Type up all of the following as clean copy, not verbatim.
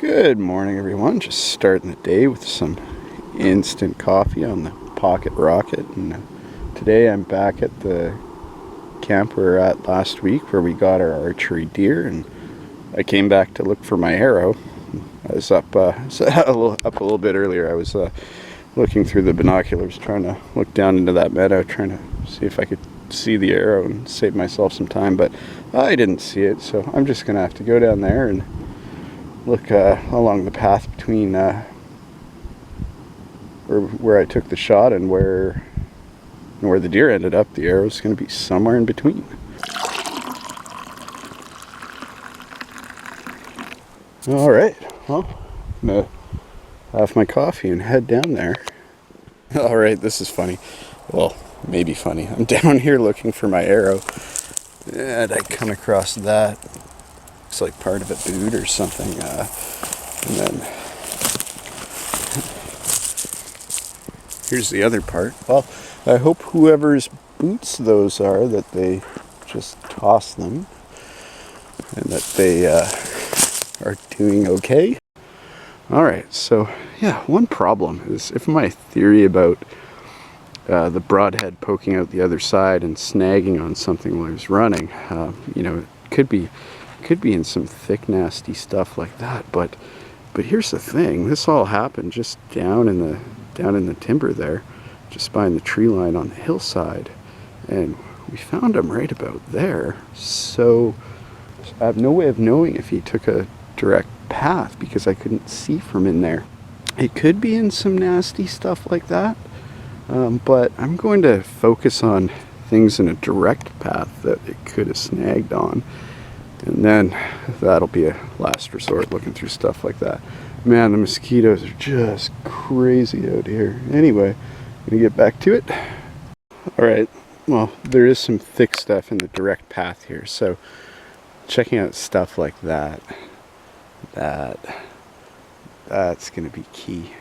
Good morning, everyone. Just starting the day with some instant coffee on the Pocket Rocket. And today I'm back at the camp we were at last week where we got our archery deer, and I came back to look for my arrow. I was up a little bit earlier. I was looking through the binoculars, trying to look down into that meadow, trying to see if I could see the arrow and save myself some time, but I didn't see it, so I'm just gonna have to go down there and look along the path between where I took the shot and where the deer ended up. The arrow's going to be somewhere in between. All right, well, I'm going to have my coffee and head down there. All right, this is funny. Well, maybe funny. I'm down here looking for my arrow, and I come across that. Looks like part of a boot or something, and then here's the other part. Well, I hope whoever's boots those are, that they just toss them and that they are doing okay. Alright, so yeah, one problem is, if my theory about the broadhead poking out the other side and snagging on something while I was running, it could be in some thick, nasty stuff like that, but here's the thing. This all happened just down in the timber there, just behind the tree line on the hillside, and we found him right about there. So I have no way of knowing if he took a direct path because I couldn't see from in there. It could be in some nasty stuff like that, but I'm going to focus on things in a direct path that it could have snagged on. And then that'll be a last resort, looking through stuff like that. Man, the mosquitoes are just crazy out here. Anyway, I'm gonna get back to it. Alright, well, there is some thick stuff in the direct path here, so checking out stuff like that's gonna be key.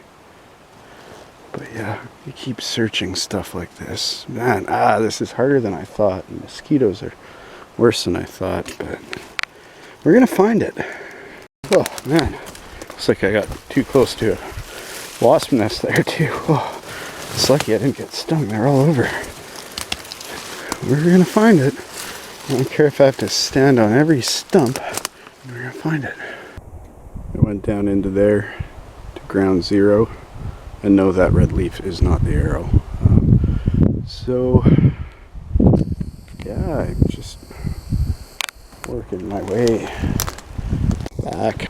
But yeah, you keep searching stuff like this. Man, this is harder than I thought. The mosquitoes are worse than I thought, but we're gonna find it. Oh man, looks like I got too close to a wasp nest there too. Oh, it's lucky I didn't get stung. They're all over. We're gonna find it. I don't care if I have to stand on every stump. We're gonna find it. I went down into there to ground zero, and no, that red leaf is not the arrow. So yeah, I'm just working my way back.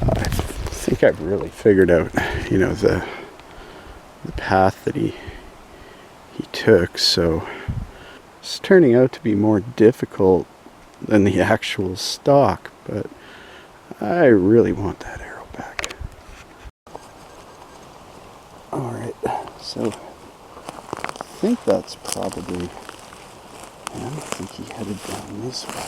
I think I've really figured out, the path that he took. So it's turning out to be more difficult than the actual stalk, but I really want that arrow back. All right, so I think that's probably. I think he headed down this way.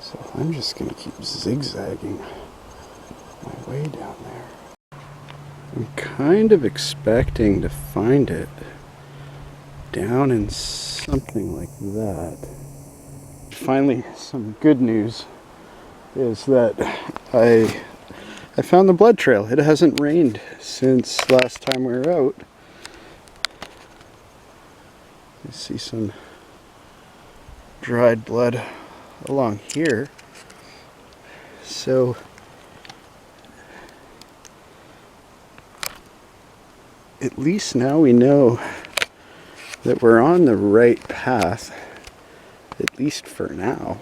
So I'm just going to keep zigzagging my way down there. I'm kind of expecting to find it down in something like that. Finally, some good news is that I found the blood trail. It hasn't rained since last time we were out. You see some dried blood along here. So at least now we know that we're on the right path, at least for now.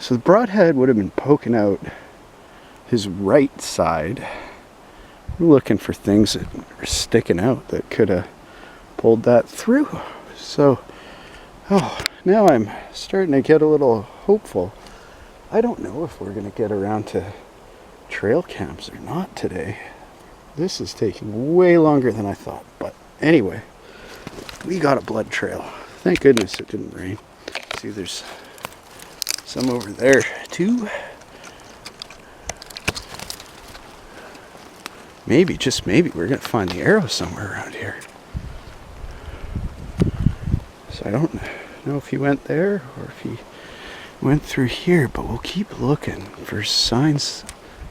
So the broadhead would have been poking out his right side. I'm looking for things that are sticking out that could have pulled that through. So, now I'm starting to get a little hopeful. I don't know if we're going to get around to trail cams or not today. This is taking way longer than I thought. But anyway, we got a blood trail. Thank goodness it didn't rain. See, there's some over there too. Maybe, just maybe, we're going to find the arrow somewhere around here. So I don't know if he went there or if he went through here, but we'll keep looking for signs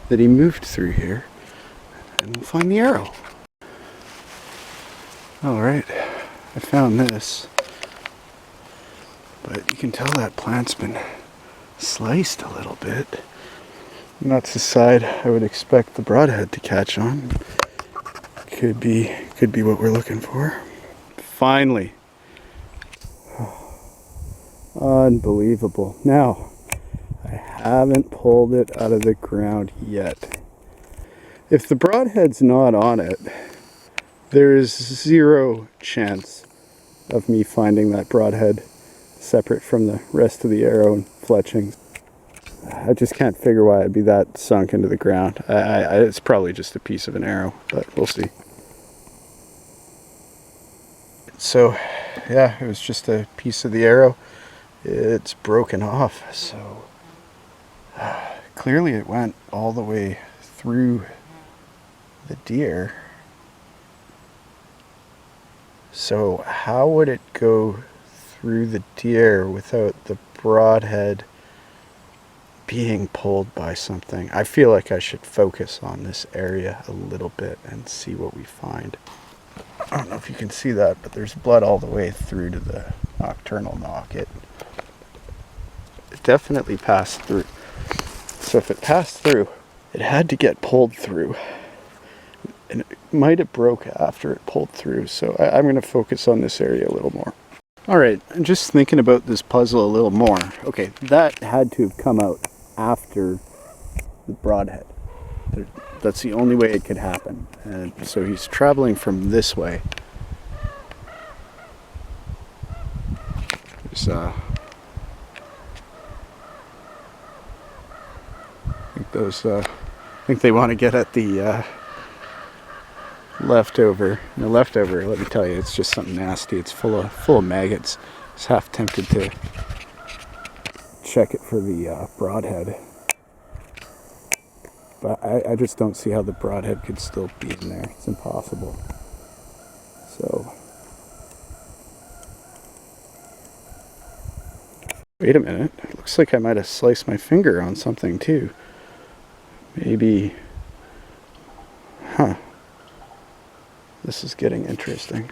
that he moved through here, and we'll find the arrow. Alright, I found this, but you can tell that plant's been sliced a little bit. And that's the side I would expect the broadhead to catch on. Could be what we're looking for. Finally. Unbelievable. Now, I haven't pulled it out of the ground yet. If the broadhead's not on it, there is zero chance of me finding that broadhead separate from the rest of the arrow and fletchings. I just can't figure why it'd be that sunk into the ground. It's probably just a piece of an arrow, but we'll see. So, yeah, it was just a piece of the arrow. It's broken off, so clearly it went all the way through the deer. So how would it go through the deer without the broadhead being pulled by something? I feel like I should focus on this area a little bit and see what we find. I don't know if you can see that, but there's blood all the way through to the nocturnal knock. It definitely passed through. So if it passed through, it had to get pulled through. And it might have broke after it pulled through. So I'm going to focus on this area a little more. Alright, I'm just thinking about this puzzle a little more. Okay, that had to have come out after the broadhead. That's the only way it could happen. And so he's traveling from this way. There's I think they want to get at the leftover. And the leftover, let me tell you, it's just something nasty. It's full of maggots. I was half tempted to check it for the broadhead, but I just don't see how the broadhead could still be in there. It's impossible. So wait a minute, it looks like I might have sliced my finger on something too. Maybe, this is getting interesting.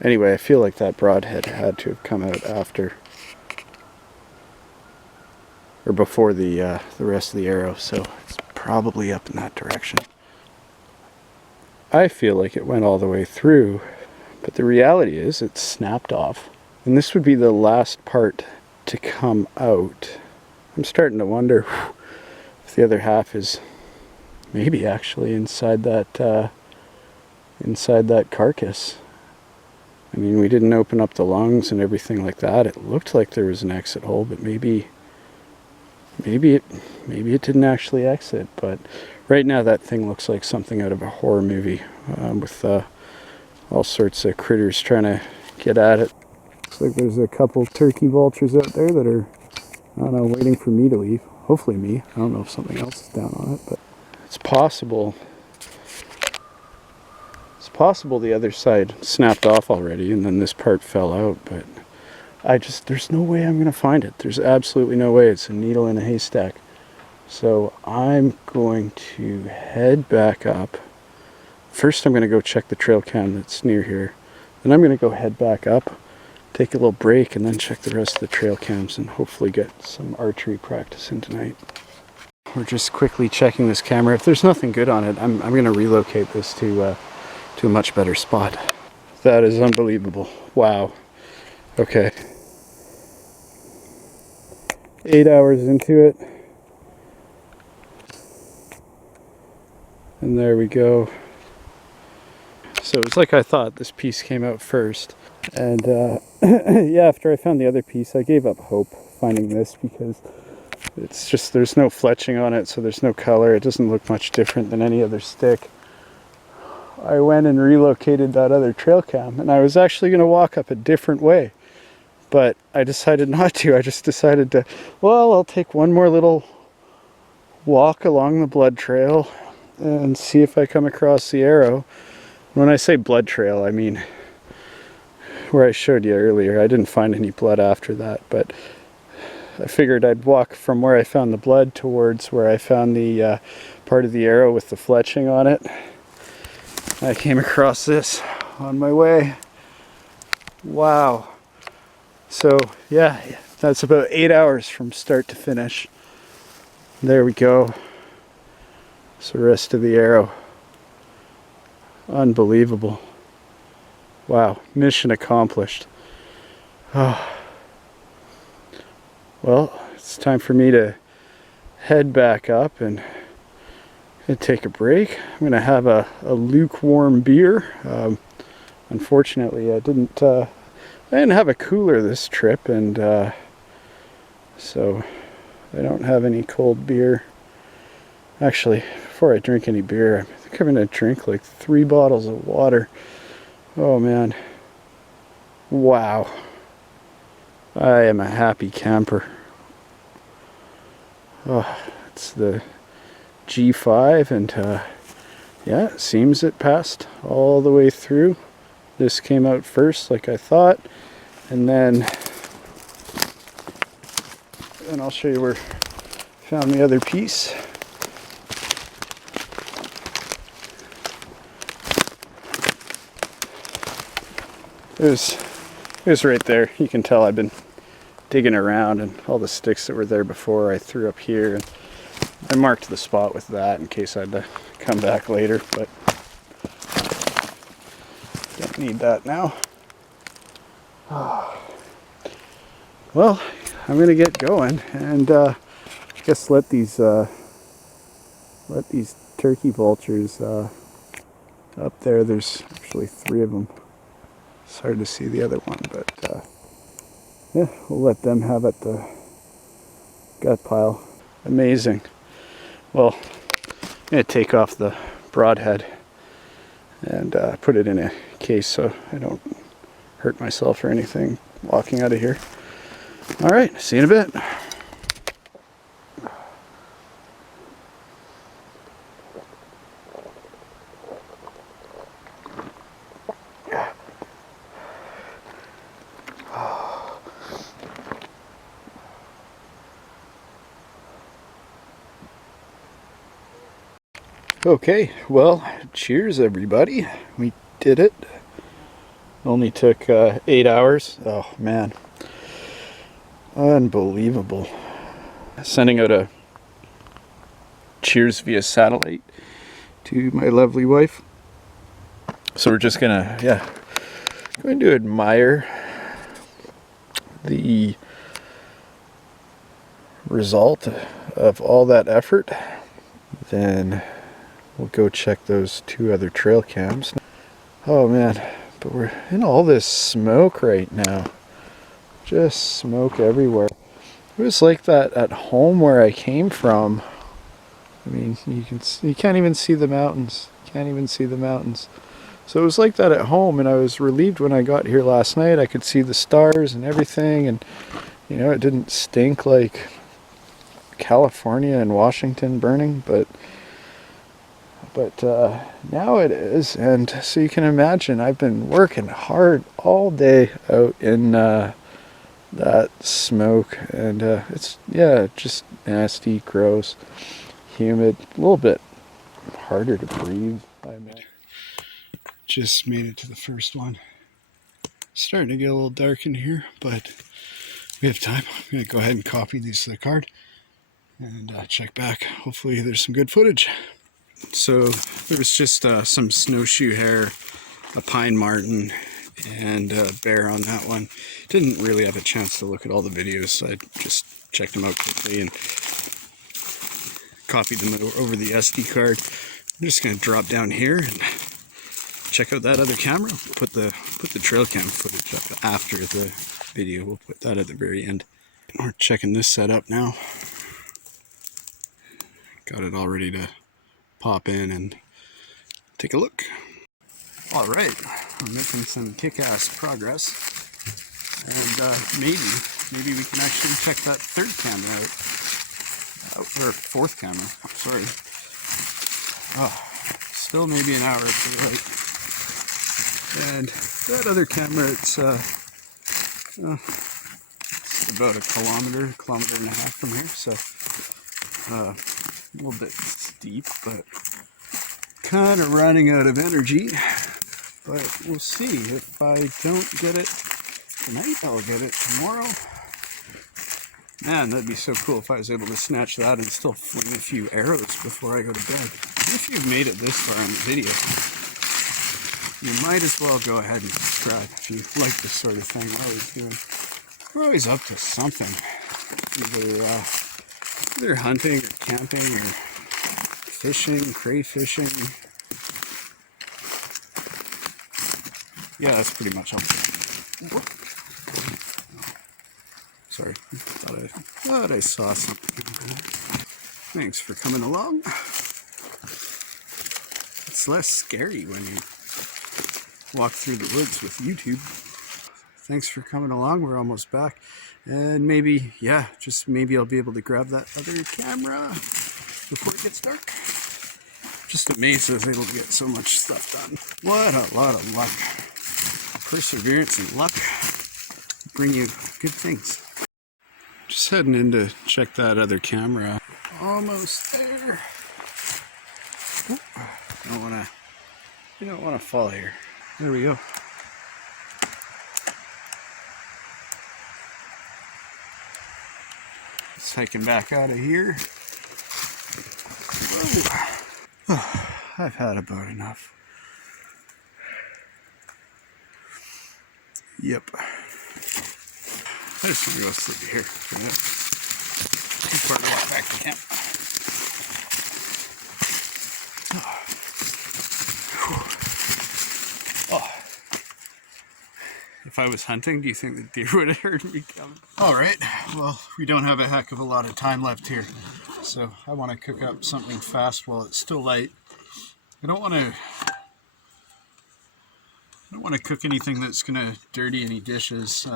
Anyway, I feel like that broadhead had to have come out after or before the rest of the arrow, so it's probably up in that direction. I feel like it went all the way through, but the reality is it snapped off, and this would be the last part to come out. I'm starting to wonder if the other half is maybe actually inside that carcass. I mean, we didn't open up the lungs and everything like that. It looked like there was an exit hole, but maybe it didn't actually exit. But right now that thing looks like something out of a horror movie, with all sorts of critters trying to get at it. Looks like there's a couple turkey vultures out there that are, I don't know, waiting for me to leave. Hopefully me. I don't know if something else is down on it, but it's possible. It's possible the other side snapped off already and then this part fell out, but there's no way I'm going to find it. There's absolutely no way. It's a needle in a haystack. So I'm going to head back up. First I'm going to go check the trail cam that's near here. Then I'm going to go head back up, take a little break, and then check the rest of the trail cams and hopefully get some archery practice in tonight. We're just quickly checking this camera. If there's nothing good on it, I'm going to relocate this to a much better spot. That is unbelievable. Wow. Okay. 8 hours into it. And there we go. So it was like I thought. This piece came out first. And yeah, after I found the other piece, I gave up hope finding this because it's just, there's no fletching on it, so there's no color. It doesn't look much different than any other stick. I went and relocated that other trail cam, and I was actually going to walk up a different way, but I decided not to. I just decided to, well, I'll take one more little walk along the blood trail and see if I come across the arrow. When I say blood trail, I mean where I showed you earlier. I didn't find any blood after that, but I figured I'd walk from where I found the blood towards where I found the part of the arrow with the fletching on it. I came across this on my way. Wow. So yeah, that's about 8 hours from start to finish. There we go. It's the rest of the arrow. Unbelievable. Wow, mission accomplished. Oh. Well, it's time for me to head back up and take a break. I'm going to have a lukewarm beer. Unfortunately, I didn't have a cooler this trip, and so I don't have any cold beer. Actually, before I drink any beer, I think I'm going to drink like 3 bottles of water. Oh man. Wow. I am a happy camper. Oh, it's the G5, and yeah, it seems it passed all the way through. This came out first like I thought, and then I'll show you where I found the other piece. It was right there. You can tell I've been digging around, and all the sticks that were there before I threw up here, and I marked the spot with that in case I had to come back later, but don't need that now. Well, I'm gonna get going, and I guess let these turkey vultures up there. There's actually 3 of them. It's hard to see the other one, but yeah, we'll let them have it, the gut pile. Amazing. Well, I'm going to take off the broadhead and put it in a case so I don't hurt myself or anything walking out of here. All right, see you in a bit. Okay, well, cheers everybody. We did it. Only took 8 hours. Oh man, unbelievable. Sending out a cheers via satellite to my lovely wife. So we're just gonna, going to admire the result of all that effort. Then we'll go check those 2 other trail cams. Oh man, but we're in all this smoke right now. Just smoke everywhere. It was like that at home where I came from. I mean, you can't even see the mountains. Can't even see the mountains. So it was like that at home, and I was relieved when I got here last night. I could see the stars and everything, and you know, it didn't stink like California and Washington burning, but now it is. And so you can imagine, I've been working hard all day out in that smoke, and it's just nasty, gross, humid, a little bit harder to breathe. I mean, just made it to the first one. Starting to get a little dark in here, but we have time. I'm gonna go ahead and copy these to the card and check back. Hopefully there's some good footage. So there was just some snowshoe hare, a pine marten, and a bear on that one. Didn't really have a chance to look at all the videos, so I just checked them out quickly and copied them over the SD card. I'm just gonna drop down here and check out that other camera. Put the Trailcam footage up after the video. We'll put that at the very end. We're checking this setup now. Got it all ready to pop in and take a look. All right, we're making some kick-ass progress, and maybe we can actually check that 3rd camera out, or 4th camera. Sorry. Oh, still maybe an hour to the right. And that other camera, it's about a kilometer and a half from here, so a little bit steep, but kind of running out of energy. But we'll see. If I don't get it tonight, I'll get it tomorrow. Man, that'd be so cool if I was able to snatch that and still fling a few arrows before I go to bed. If you've made it this far in the video, you might as well go ahead and subscribe if you like this sort of thing I was doing. We're always up to something, either hunting or camping or fishing, crayfishing. Yeah, that's pretty much all. Sorry, thought I saw something. Thanks for coming along. It's less scary when you walk through the woods with YouTube. Thanks for coming along. We're almost back. And maybe, yeah, just maybe I'll be able to grab that other camera before it gets dark. Just amazed I was able to get so much stuff done. What a lot of luck. Perseverance and luck bring you good things. Just heading in to check that other camera. Almost there. Ooh, you don't wanna fall here. There we go. Just hiking back out of here. Whoa. Oh, I've had about enough. Yep. I just want to go sleep here. Too far to walk back to camp. Oh. If I was hunting, do you think the deer would have heard me coming? Alright, well, we don't have a heck of a lot of time left here. So I want to cook up something fast while it's still light. I don't want to cook anything that's going to dirty any dishes.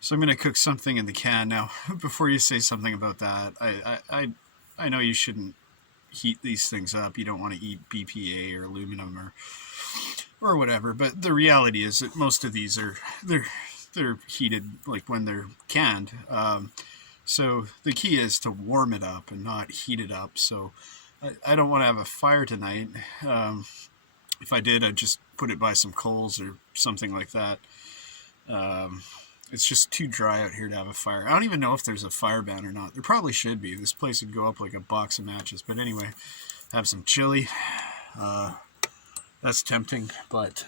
So I'm going to cook something in the can. Now, before you say something about that, I know you shouldn't heat these things up. You don't want to eat BPA or aluminum or whatever. But the reality is that most of these they're heated like when they're canned. So the key is to warm it up and not heat it up. So I don't want to have a fire tonight. If I did, I'd just put it by some coals or something like that. It's just too dry out here to have a fire. I don't even know if there's a fire ban or not. There probably should be. This place would go up like a box of matches. But anyway, have some chili. That's tempting, but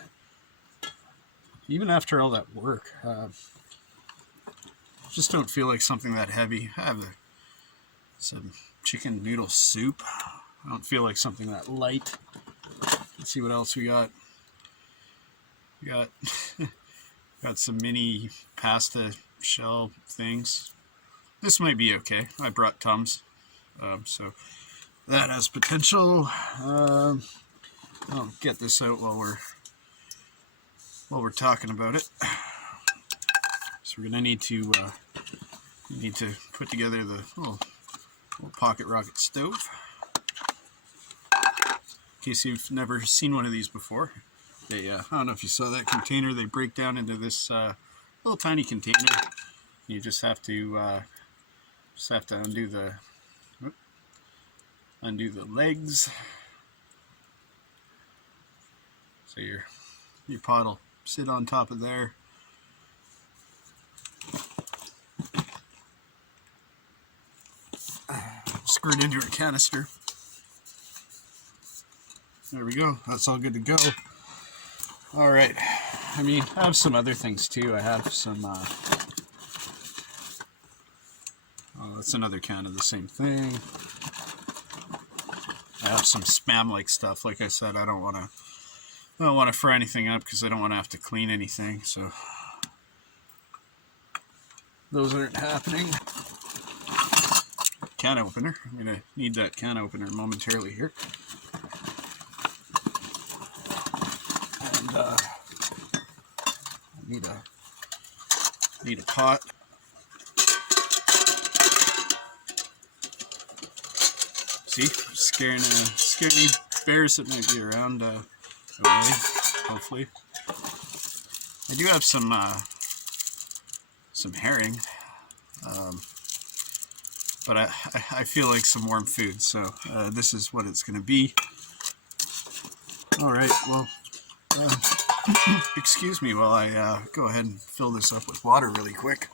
even after all that work, just don't feel like something that heavy. I have some chicken noodle soup. I don't feel like something that light. Let's see what else we got. We got some mini pasta shell things. This might be okay. I brought Tums, so that has potential. I'll get this out while we're talking about it. So we're gonna need to put together the little pocket rocket stove. In case you've never seen one of these before. I don't know if you saw that container. They break down into this little tiny container. You just have to undo the legs. So your pot will sit on top of there. Squirt into a canister. There we go. That's all good to go. All right. I mean, I have some other things too. I have some. Oh, that's another can of the same thing. I have some spam-like stuff. Like I said, I don't want to fry anything up because I don't want to have to clean anything. So those aren't happening. Can opener. I'm gonna need that can opener momentarily here. And I need a pot. See, scaring any bears that might be around away. Hopefully, I do have some some herring. But I feel like some warm food, so this is what it's going to be. All right, well, excuse me while I go ahead and fill this up with water really quick.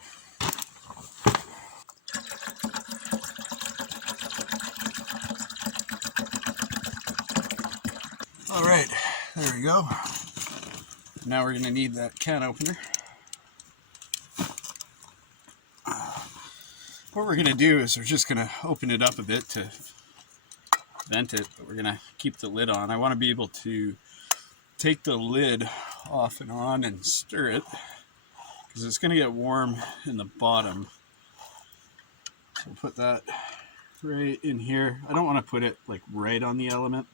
All right, there we go. Now we're going to need that can opener. What we're going to do is we're just going to open it up a bit to vent it, but we're going to keep the lid on. I want to be able to take the lid off and on and stir it because it's going to get warm in the bottom. So we'll put that right in here. I don't want to put it like right on the element,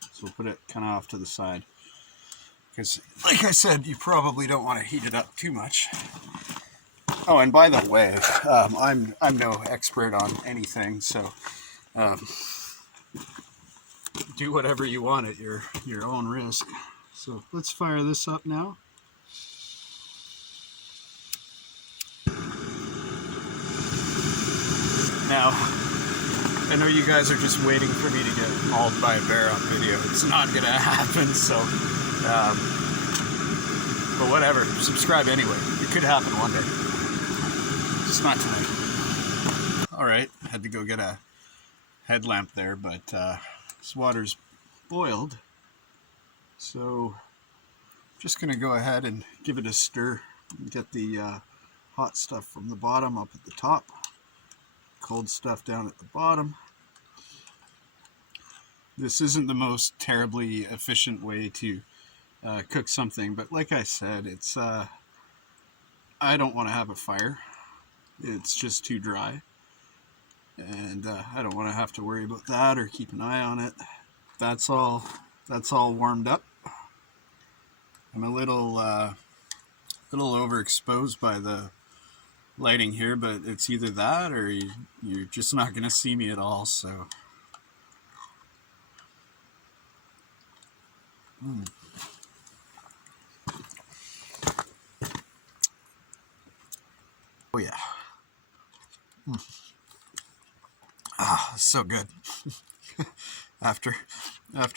so we'll put it kind of off to the side because, like I said, you probably don't want to heat it up too much. Oh, and by the way, I'm no expert on anything, so do whatever you want at your own risk. So let's fire this up now. Now, I know you guys are just waiting for me to get mauled by a bear on video. It's not gonna happen, so but whatever, subscribe anyway. It could happen one day. Just not tonight. Alright, had to go get a headlamp there, but this water's boiled. So just gonna go ahead and give it a stir and get the hot stuff from the bottom up at the top, cold stuff down at the bottom. This isn't the most terribly efficient way to cook something, but like I said, it's I don't want to have a fire. It's just too dry, and I don't want to have to worry about that or keep an eye on it. That's all warmed up. I'm a little overexposed by the lighting here, but it's either that or you're just not going to see me at all. So oh yeah. Ah, so good. after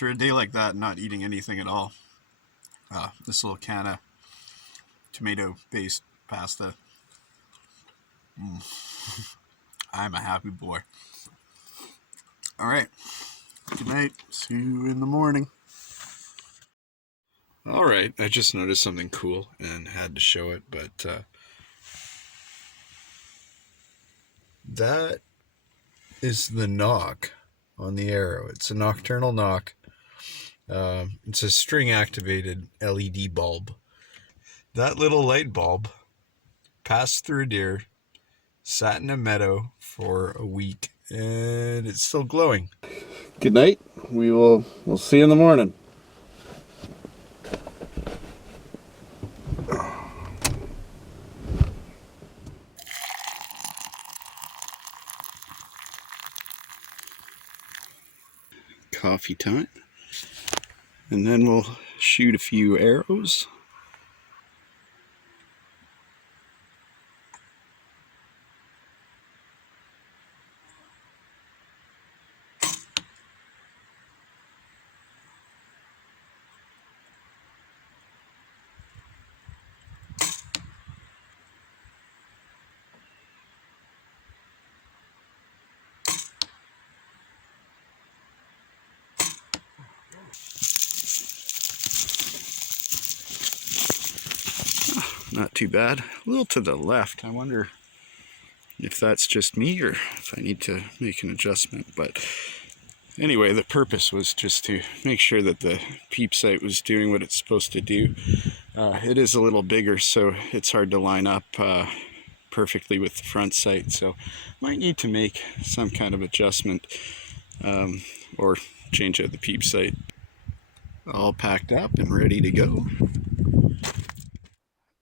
a day like that, not eating anything at all, this little can of tomato-based pasta. I'm a happy boy. All right. Good night. See you in the morning. All right. I just noticed something cool and had to show it, but that is the knock on the arrow. It's a nocturnal knock. It's a string-activated LED bulb. That little light bulb passed through a deer, sat in a meadow for a week, and it's still glowing. Good night. We'll see you in the morning. Coffee time, and then we'll shoot a few arrows. Not too bad. A little to the left. I wonder if that's just me or if I need to make an adjustment. But anyway, the purpose was just to make sure that the peep sight was doing what it's supposed to do. It is a little bigger, so it's hard to line up perfectly with the front sight. So might need to make some kind of adjustment or change out the peep sight. All packed up and ready to go.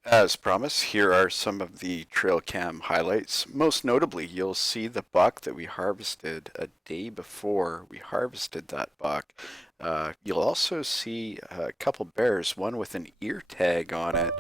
As promised, here are some of the Trailcam highlights. Most notably, you'll see the buck that we harvested a day before we harvested that buck. You'll also see a couple bears, one with an ear tag on it.